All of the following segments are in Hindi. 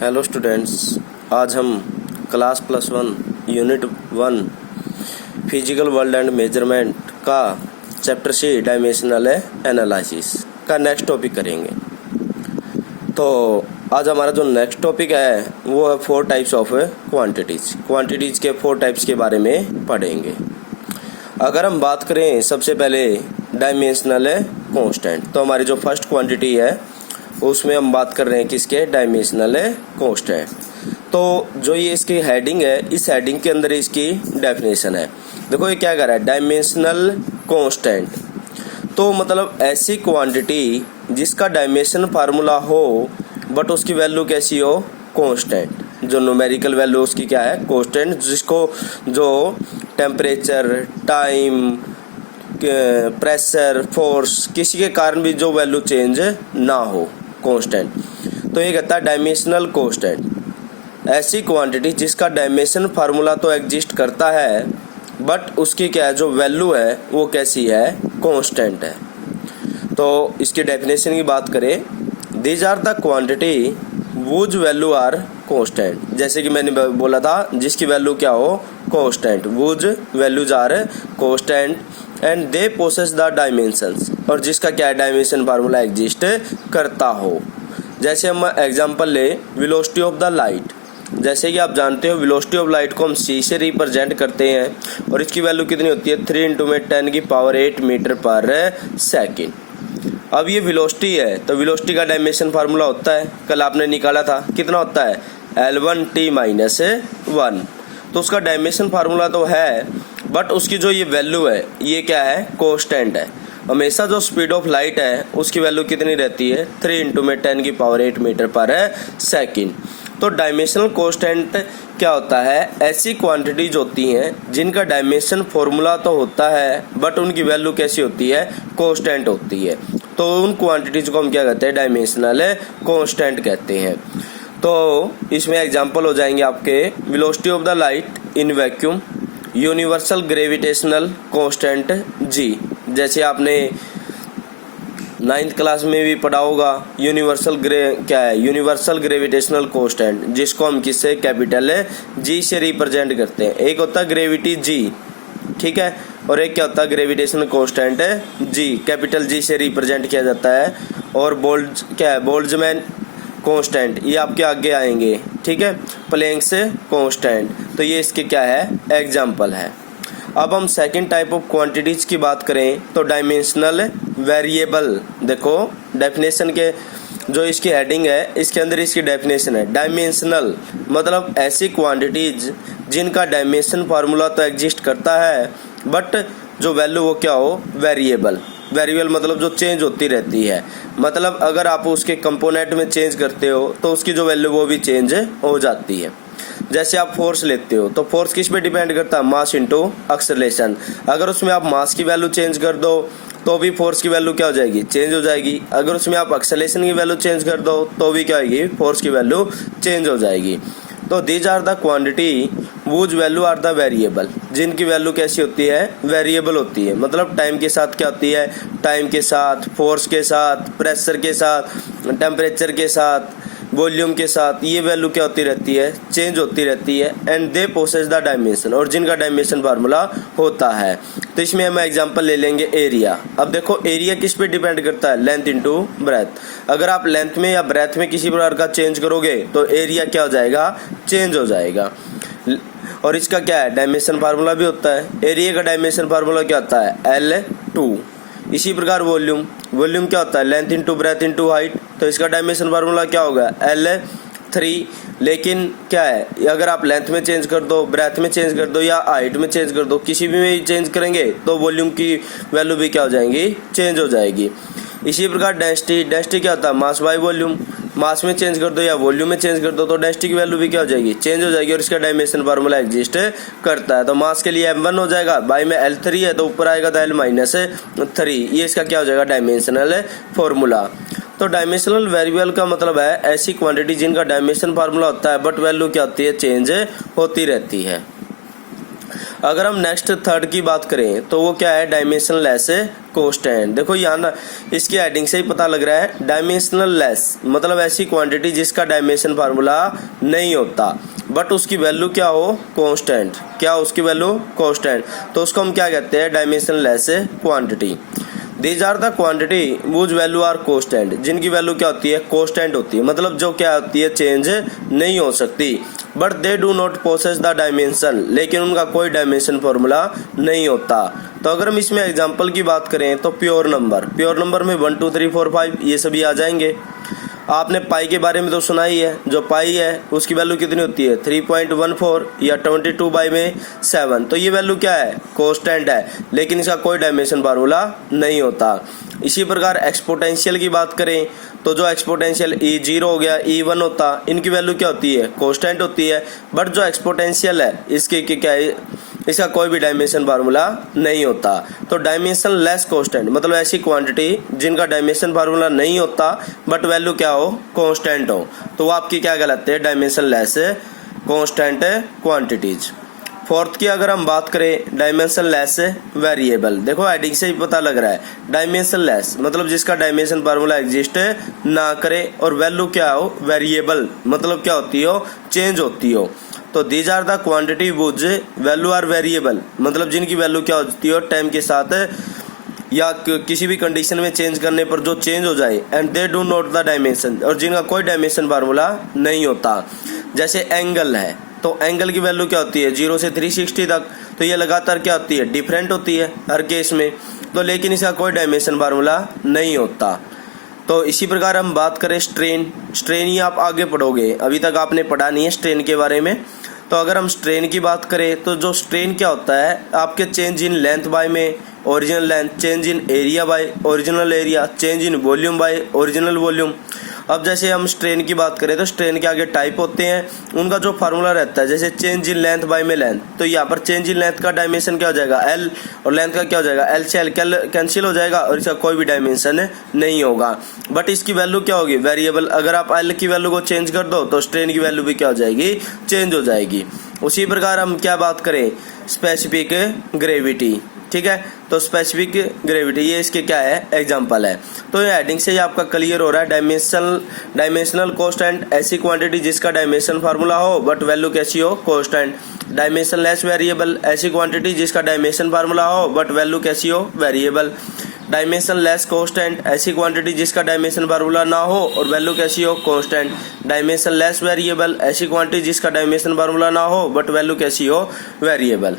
हेलो स्टूडेंट्स, आज हम class +1 unit 1 physical world and measurement का चैप्टर सी डायमेंशनल एनालिसिस का नेक्स्ट टॉपिक करेंगे। तो आज हमारा जो नेक्स्ट टॉपिक है वो है 4 टाइप्स ऑफ क्वांटिटीज़ के 4 टाइप्स के बारे में पढ़ेंगे। अगर हम बात करें सबसे पहले डायमेंशनल कांस्टेंट, तो हमारी जो फर्स्ट क्वांटिटी है उसमें हम बात कर रहे हैं किसके, डायमेंशनल कांस्टेंट। तो जो ये इसकी हेडिंग है, इस हेडिंग के अंदर इसकी डेफिनेशन है। देखो ये क्या कर रहा है, डायमेंशनल कांस्टेंट तो मतलब ऐसी क्वांटिटी जिसका डायमेंशन फार्मूला हो बट उसकी वैल्यू कैसी हो, कांस्टेंट। जो न्यूमेरिकल वैल्यू उसकी क्या है, कांस्टेंट, जिसको जो टेम्परेचर, टाइम, प्रेशर, फोर्स, किसी के कारण भी जो वैल्यू चेंज ना हो, कांस्टेंट। तो ये कहता है डायमेंशनल कांस्टेंट, ऐसी क्वांटिटी जिसका डायमेंशन फार्मूला तो एग्जिस्ट करता है बट उसकी क्या है, जो वैल्यू है वो कैसी है, कांस्टेंट है। तो इसकी डेफिनेशन की बात करें, these are the quantity whose value are constant. जैसे कि मैंने बोला था, जिसकी वैल्यू क्या हो, constant, whose values are constant and they possess the dimensions, और जिसका क्या है, डायमेंशन फार्मूला एग्जिस्ट करता हो। जैसे हम एग्जांपल ले, वेलोसिटी ऑफ द लाइट। जैसे कि आप जानते हो वेलोसिटी ऑफ लाइट को हम c से रिप्रेजेंट करते हैं और इसकी वैल्यू कितनी होती है, 3 × 10⁸ मीटर पर सेकेंड। अब ये वेलोसिटी है तो वेलोसिटी का डायमेंशन फार्मूला होता है, कल आपने निकाला था, कितना होता है, L1t-1। तो उसका डायमेंशन फार्मूला तो है बट उसकी जो ये वैल्यू है ये क्या है, कांस्टेंट है। हमेशा जो स्पीड ऑफ लाइट है उसकी वैल्यू कितनी रहती है, 3 × 10⁸ मीटर पर सेकेंड। तो डायमेंशनल कांस्टेंट क्या होता है, ऐसी क्वांटिटीज होती हैं जिनका डायमेंशन फार्मूला तो होता है बट उनकी वैल्यू कैसी होती है, कांस्टेंट होती है। तो उन क्वांटिटीज को हम क्या कहते हैं, डायमेंशनल कांस्टेंट कहते हैं। तो इसमें एग्जांपल हो जाएंगे आपके, velocity of the light in vacuum, universal gravitational constant G। जैसे आपने 9th क्लास में भी पढ़ा होगा, क्या है, यूनिवर्सल ग्रेविटेशनल कांस्टेंट, जिसको हम किससे, कैपिटल G से रिप्रेजेंट करते हैं। एक होता है ग्रेविटी G, ठीक है, और एक क्या होता है, ग्रेविटेशनल कांस्टेंट है G, कैपिटल G से रिप्रेजेंट किया जाता है। और बोल्ट्जमैन कांस्टेंट, ये आपके आगे आएंगे, ठीक है, प्लैंक्स कांस्टेंट। तो ये इसके क्या है, एग्जाम्पल है। अब हम सेकंड टाइप ऑफ क्वांटिटीज की बात करें तो डायमेंशनल वेरिएबल। देखो डेफिनेशन के जो इसकी हेडिंग है इसके अंदर इसकी डेफिनेशन है, डायमेंशनल मतलब ऐसी क्वांटिटीज जिनका डायमेंशन फार्मूला तो एग्जिस्ट करता है बट जो वैल्यू वो क्या हो, वेरिएबल। वेरिएबल मतलब जो चेंज होती रहती है, मतलब अगर आप उसके कंपोनेंट में चेंज करते हो तो उसकी जो वैल्यू वो भी चेंज हो जाती है। जैसे आप फोर्स लेते हो तो फोर्स किस पे डिपेंड करता है, मास इनटू एक्सेलरेशन। अगर उसमें आप मास की वैल्यू चेंज कर दो तो भी फोर्स की वैल्यू क्या हो जाएगी, चेंज हो जाएगी। अगर उसमें आप एक्सेलरेशन की वैल्यू चेंज कर दो तो भी क्या होगी, फोर्स की वैल्यू चेंज हो जाएगी। तो these are the quantity whose value are the variable, जिनकी वैल्यू कैसी होती है, वेरिएबल होती है। मतलब टाइम के साथ क्या होती है, टाइम के साथ, फोर्स के साथ, प्रेशर के साथ, टेम्परेचर के साथ, वॉल्यूम के साथ, ये वैल्यू क्या होती रहती है, चेंज होती रहती है। And they possess the dimension, और जिनका डायमेंशन फार्मूला होता है। तो इसमें हम एग्जांपल ले लेंगे एरिया। अब देखो एरिया किस पे डिपेंड करता है, लेंथ इनटू ब्रेथ। अगर आप लेंथ में या ब्रेथ में किसी प्रकार का चेंज करोगे तो एरिया क्या हो जाएगा, चेंज हो जाएगा। और इसका क्या है, डायमेंशन फार्मूला भी होता है। एरिया का डायमेंशन फार्मूला क्या होता है, L2। इसी प्रकार वॉल्यूम क्या होता है, length into breadth into height. तो इसका डायमेंशन फार्मूला क्या होगा, L3। लेकिन क्या है, अगर आप लेंथ में चेंज कर दो, ब्रेथ में चेंज कर दो या हाइट में चेंज कर दो, किसी भी में चेंज करेंगे तो वॉल्यूम की वैल्यू भी क्या हो जाएंगी, चेंज हो जाएगी। इसी प्रकार डेंसिटी क्या होता है, मास बाय वॉल्यूम। मास में चेंज कर दो या वॉल्यूम में चेंज कर दो तो डेंसिटी की वैल्यू भी क्या हो जाएगी, चेंज हो जाएगी। और इसका डायमेंशन फार्मूला एग्जिस्ट करता है। तो मास के लिए m1 हो जाएगा, बाई में L3 है तो ऊपर आएगा तो L-3। ये इसका क्या हो जाएगा, डायमेंशनल फार्मूला। तो डायमेंशनल वेरिएबल का मतलब है ऐसी क्वांटिटी जिनका डायमेंशन फार्मूला होता है बट वैल्यू क्या होती है, चेंज होती रहती है। अगर हम नेक्स्ट थर्ड की बात करें तो वो क्या है, डायमेंशनल लेस कांस्टेंट। देखो यहाँ ना इसकी हेडिंग से ही पता लग रहा है, डायमेंशनल लेस मतलब ऐसी क्वांटिटी जिसका डायमेंशन फार्मूला नहीं होता बट उसकी वैल्यू क्या हो, कांस्टेंट। क्या उसकी वैल्यू कांस्टेंट, तो उसको हम क्या कहते हैं, dimensional less quantity. These are the quantity whose value are constant, जिनकी वैल्यू क्या होती है, कांस्टेंट होती है, मतलब जो क्या होती है, चेंज नहीं हो सकती। But they do not possess the dimension, लेकिन उनका कोई डायमेंशन फॉर्मूला नहीं होता। तो अगर हम इसमें एग्जांपल की बात करें तो प्योर नंबर में 1 2 3 4 5 ये सभी आ जाएंगे। आपने पाई के बारे में तो सुना ही है, जो पाई है उसकी वैल्यू कितनी होती है, 3.14 या 22/7। तो ये वैल्यू क्या है, कांस्टेंट है, लेकिन इसका कोई डायमेंशन फार्मूला नहीं होता। इसी प्रकार एक्सपोनेंशियल की बात करें तो जो एक्सपोनेंशियल E0 हो गया, E1 होता, इनकी वैल्यू क्या होती है, कांस्टेंट होती है। बट जो एक्सपोनेंशियल है इसके क्या है, इसका कोई भी डायमेंशन फार्मूला नहीं होता। तो डायमेंशन लेस कांस्टेंट मतलब ऐसी क्वांटिटी जिनका डायमेंशन फार्मूला नहीं होता बट वैल्यू क्या हो, कांस्टेंट हो, तो वो आपकी क्या कहलाते हैं, dimension less constant quantities. Fourth की अगर हम बात करें, डायमेंशन लेस वेरिएबल। देखो हेडिंग से ही पता लग रहा है, डायमेंशन लेस मतलब जिसका डायमेंशन फार्मूला एग्जिस्ट ना करे और वैल्यू क्या हो, वेरिएबल मतलब क्या होती हो, चेंज होती हो। तो these are the quantity whose value are variable मतलब जिनकी वैल्यू क्या होती हो, टाइम के साथ या किसी भी कंडीशन में चेंज करने पर जो चेंज हो जाए, and they do not the dimension, और जिनका कोई डायमेंशन फार्मूला नहीं होता। जैसे एंगल है, तो एंगल की वैल्यू क्या होती है, 0 से 360 तक, तो ये लगातार क्या होती है, डिफरेंट होती है हर केस में, तो लेकिन इसका कोई डायमेंशन फार्मूला नहीं होता। तो इसी प्रकार हम बात करें स्ट्रेन ही आप आगे पढ़ोगे, अभी तक आपने पढ़ा नहीं है स्ट्रेन के बारे में। तो अगर हम स्ट्रेन की बात करें तो जो स्ट्रेन क्या होता है, आपके चेंज इन लेंथ बाय में original length, change in area bye original area, change in volume by original volume. अब जैसे हम स्ट्रेन की बात करें तो स्ट्रेन के आगे टाइप होते हैं, उनका जो फार्मूला रहता है, जैसे चेंज इन लेंथ बाय में लेंथ, तो यहाँ पर चेंज इन लेंथ का डायमेंशन क्या हो जाएगा, एल, और लेंथ का क्या हो जाएगा, एल से एल कैंसिल हो जाएगा और इसका कोई भी डायमेंशन नहीं होगा। बट इसकी वैल्यू क्या होगी, वेरिएबल। अगर आप एल की वैल्यू को चेंज कर दो तो स्ट्रेन की वैल्यू भी क्या हो जाएगी, चेंज हो जाएगी। उसी प्रकार हम क्या बात करें, स्पेसिफिक ग्रेविटी, ठीक है। तो स्पेसिफिक ग्रेविटी ये इसके क्या है, एग्जांपल है। तो ये हेडिंग से ही आपका क्लियर हो रहा है, डायमेंशनल कांस्टेंट ऐसी क्वांटिटी जिसका डायमेंशन फार्मूला हो बट वैल्यू कैसी हो, कांस्टेंट। डायमेंशन लेस वेरिएबल ऐसी क्वांटिटी जिसका डायमेंशन फार्मूला हो बट वैल्यू कैसी हो, वेरिएबल। डायमेंशन लेस कांस्टेंट ऐसी क्वांटिटी जिसका डायमेंशन फार्मूला ना हो और वैल्यू कैसी हो, कांस्टेंट। डायमेंशन लेस वेरिएबल ऐसी क्वांटिटी जिसका डायमेंशन फार्मूला ना हो बट वैल्यू कैसी हो, वेरिएबल।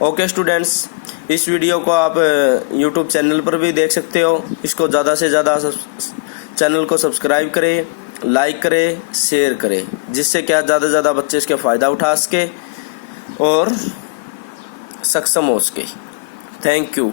ओके स्टूडेंट्स, इस वीडियो को आप यूट्यूब चैनल पर भी देख सकते हो। इसको ज़्यादा से ज़्यादा चैनल को सब्सक्राइब करें, लाइक करें, शेयर करें, जिससे क्या ज़्यादा से ज़्यादा बच्चे इसके फ़ायदा उठा सके और सक्षम हो सके। Thank you.